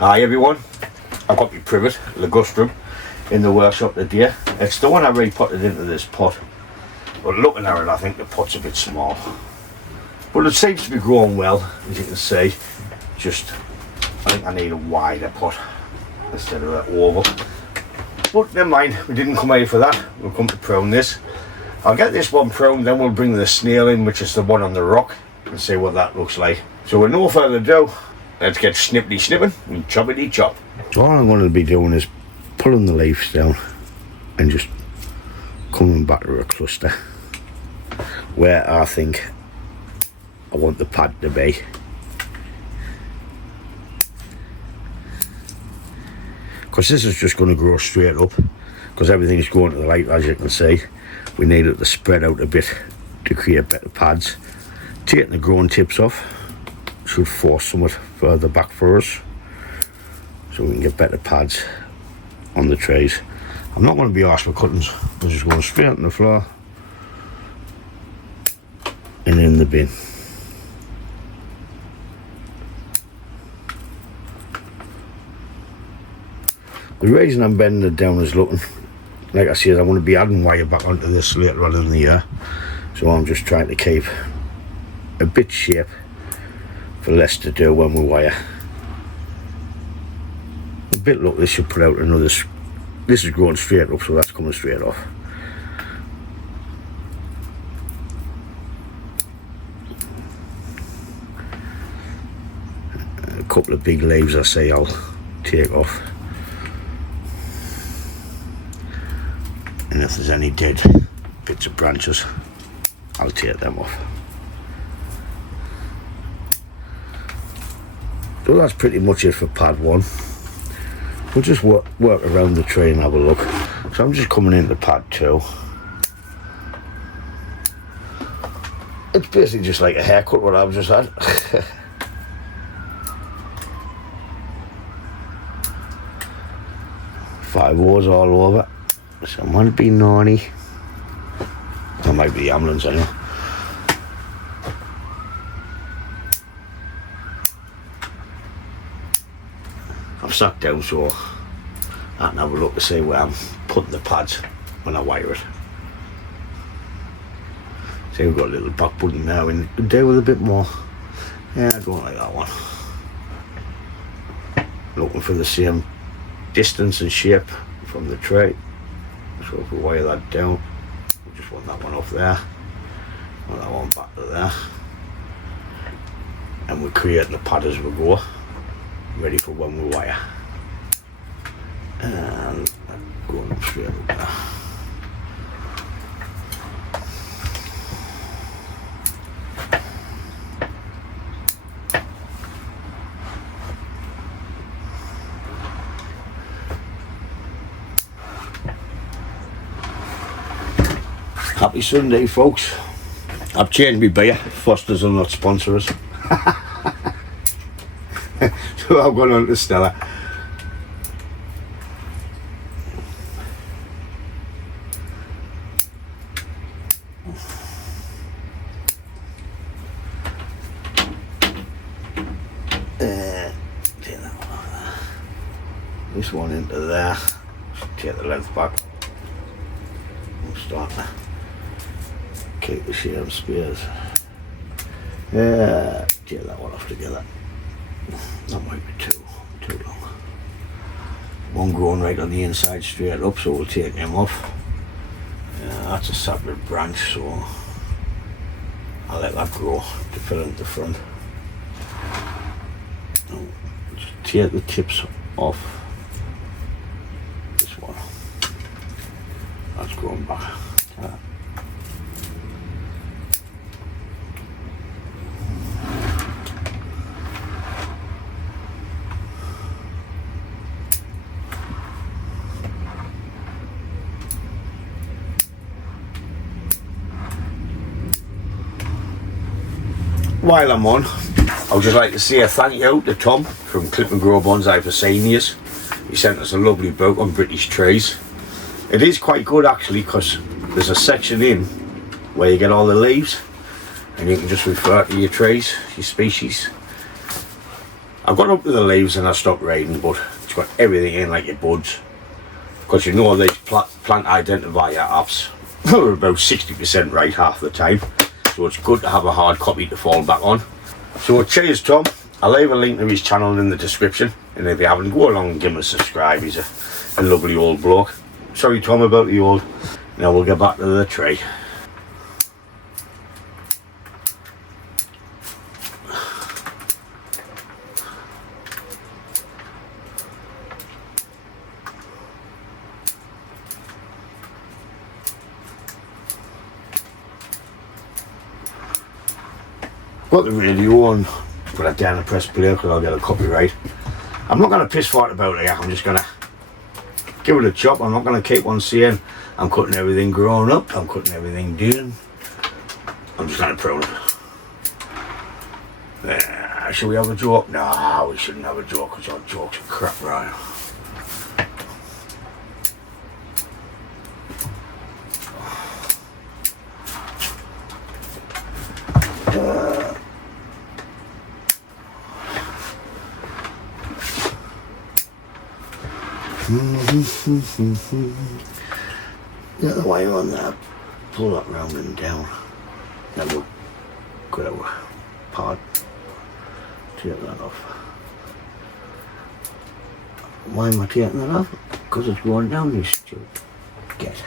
Hi everyone, I've got my Privet, ligustrum, in the workshop today. It's the one I repotted into this pot, but looking at it I think the pot's a bit small. But it seems to be growing well, as you can see. Just, I think I need a wider pot instead of that oval. But never mind, we didn't come here for that, we'll come to prune this. I'll get this one pruned, then we'll bring the snail in, which is the one on the rock, and see what that looks like. So with no further ado, let's get snippity snipping and choppity chop. So all I'm going to be doing is pulling the leaves down and just coming back to a cluster where I think I want the pad to be. Because this is just going to grow straight up, because everything's going to the light, as you can see. We need it to spread out a bit to create better pads. Taking the growing tips off should force somewhat further back for us, so we can get better pads on the trays. I'm not going to be asked for cuttings, I'm just going straight on the floor and in the bin. The reason I'm bending it down is looking, like I said, I want to be adding wire back onto this later on in the year, so I'm just trying to keep a bit shape for less to do when we wire. A bit look, this should put out another, this is growing straight up, so that's coming straight off. A couple of big leaves I say I'll take off. And if there's any dead bits of branches, I'll take them off. So that's pretty much it for pad 1. We'll just work around the tray and have a look. So I'm just coming into pad 2. It's basically just like a haircut what I've just had. 5 O's all over. So it might be naughty. That might be the ambulance anyway. I've sat down so I can have a look to see where I'm putting the pads when I wire it. See, we've got a little back button now and could do with a bit more. Yeah, I don't like that one. Looking for the same distance and shape from the tray. So if we wire that down, we just want that one off there, want that one back to there, and we're creating the pad as we go, ready for when we wire. And going up straight up there. Happy Sunday, folks. I've changed my beer. Foster's will not sponsor us. So I've gone on to Stella. This one into there. Take the length back. We'll start there. Keep the sham spears. Yeah, take that one off together. That might be too long. One growing right on the inside straight up, so we'll take him off. Yeah, that's a separate branch, so I'll let that grow to fill in the front. Now, just take the tips off this one. That's growing back. While I'm on, I would just like to say a thank you to Tom from Clip and Grow Bonsai for seniors. He sent us a lovely book on British trees. It is quite good actually, because there's a section in where you get all the leaves and you can just refer to your trees, your species. I got up to the leaves and I stopped reading, but it's got everything in like your buds. Because you know these plant identifier apps are about 60% right half the time. So it's good to have a hard copy to fall back on. So cheers Tom. I'll leave a link to his channel in the description. And if you haven't, go along and give him a subscribe. He's a lovely old bloke. Sorry Tom about the old. Now we'll get back to the tree. Got the radio on, put it down and press play because I'll get a copyright. I'm not going to piss fart about it, I'm just going to give it a chop. I'm not going to keep on saying I'm cutting everything growing up, I'm cutting everything down. I'm just going to prune it. Should we have a joke? No, we shouldn't have a joke because our jokes are crap, right? The other way on that, pull that round and down. Then we'll cut our part, take that off. Why am I taking that off? Because it's going down this stupid get.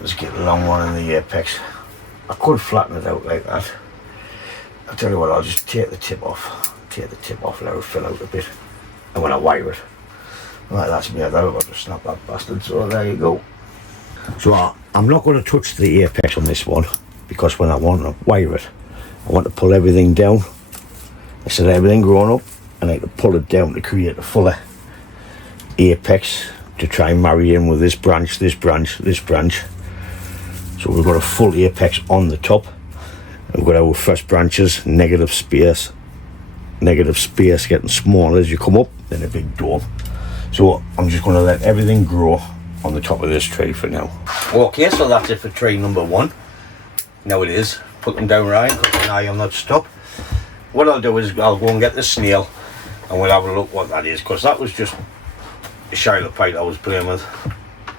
Let's get a long one in the apex. I could flatten it out like that. I'll tell you what, I'll just take the tip off. Take the tip off, let it fill out a bit. And when I wire it, right, that's me out. I'll just snap that bastard, so there you go. So I'm not going to touch the apex on this one, because when I want to wire it, I want to pull everything down. Instead of everything growing up, I need to pull it down to create a fuller apex to try and marry in with this branch, this branch, this branch. So we've got a full apex on the top. We've got our first branches, negative space getting smaller as you come up, then a big dome. So I'm just going to let everything grow on the top of this tree for now. Okay, so that's it for tree number one. Now it is. Put them down right, put an eye on that stop. What I'll do is I'll go and get the snail and we'll have a look what that is, because that was just a shilopite I was playing with.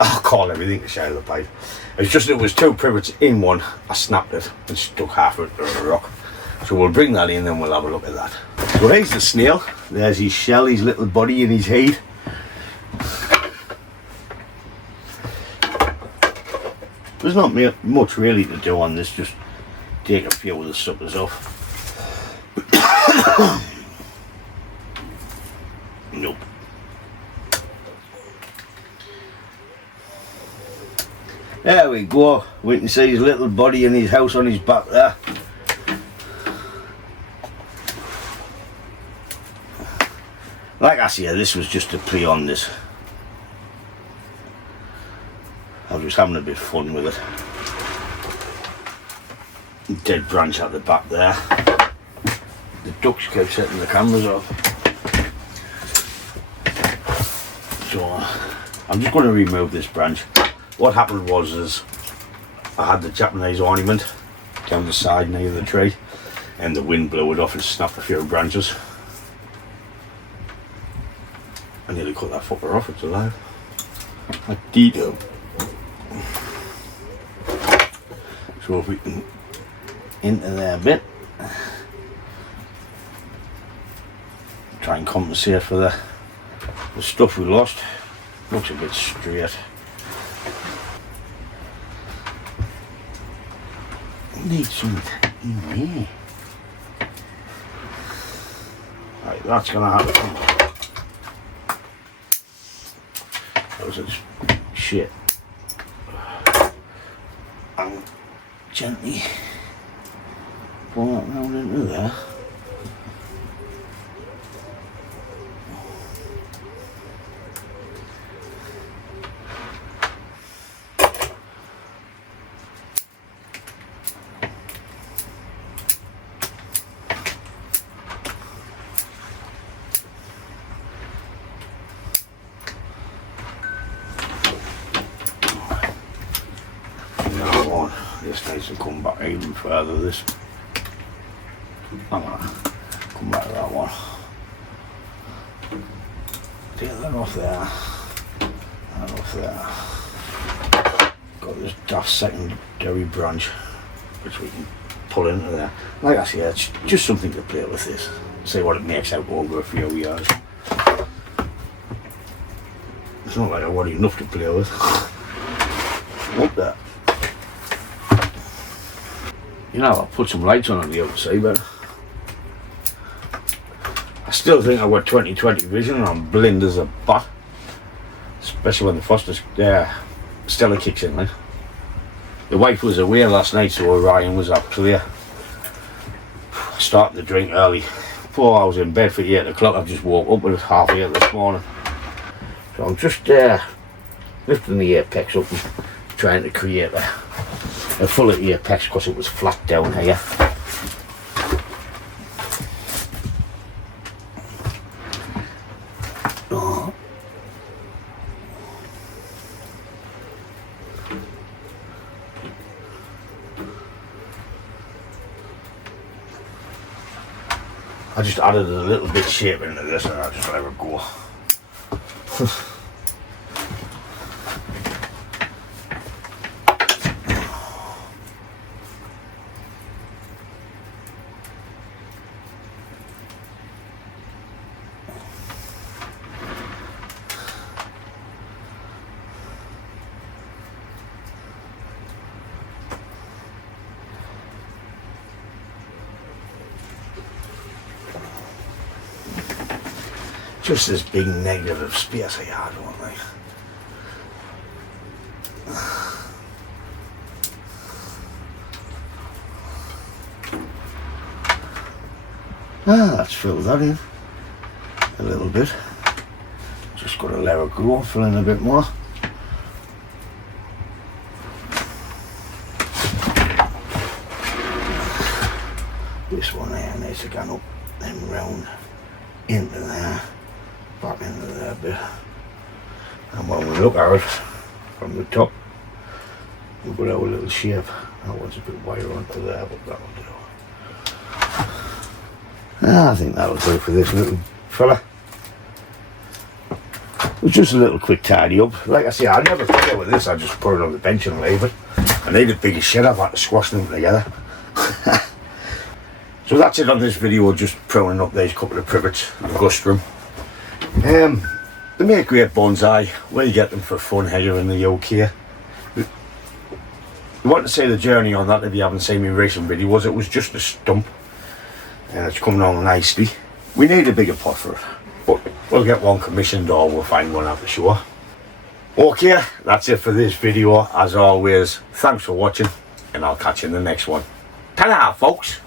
I'll call everything a shilopite. It's just it was two privets in one. I snapped it and stuck half of it to a rock. So we'll bring that in and we'll have a look at that. So here's the snail. There's his shell, his little body and his head. There's not much really to do on this, just take a few of the suckers off. Nope. There we go. We can see his little body and his house on his back there. Like I say, this was just a play on this. I was just having a bit of fun with it. Dead branch at the back there. The ducks kept setting the cameras off. So I'm just going to remove this branch. What happened was I had the Japanese ornament down the side near the tree, and the wind blew it off and snapped a few branches. I nearly cut that fucker off, it's alive. I did. So if we can into there a bit, try and compensate for the stuff we lost. Looks a bit straight. Need something in there. Right, that's gonna happen. That was just shit. And gently pull that round into there. this needs to come back even further. This. I'm gonna come back to that one. Take that off there. That off there. Got this daft secondary branch which we can pull into there. Like I said, it's just something to play with this. See what it makes out over a few years. It's not like I want enough to play with. Up there. You know, I'll put some lights on the outside, but I still think I've got 20/20 vision and I'm blind as a bat. Especially when the first Stella kicks in, like. The wife was away last night, so Ryan was up clear. Started to drink early. 4 hours in bed for 8 o'clock. I've just woke up at 8:30 this morning. So I'm just lifting the apex up and trying to create a fuller apex because it was flat down here. Oh. I just added a little bit shape into this and I just let it go. Just this big negative space I had on me. Let's fill that in a little bit. Just got to let it grow, fill in a bit more. This one there needs to go up and round into there. Back into there a bit, and when we look at it from the top, we've got our little shape. That one's a bit wider onto there, but that'll do. I think that'll do for this little fella. It was just a little quick tidy up. Like I say, I never play with this, I just put it on the bench and leave it. I need a bigger shed, I've had to squash them together. So that's it on this video, just pruning up these couple of privets, ligustrum. They make great bonsai. We get them for fun here in the UK. You want to see the journey on that if you haven't seen my recent videos. It was just a stump and it's coming on nicely. We need a bigger pot for it, but we'll get one commissioned or we'll find one out the shore. Okay, that's it for this video. As always, thanks for watching and I'll catch you in the next one. Ta-da, folks!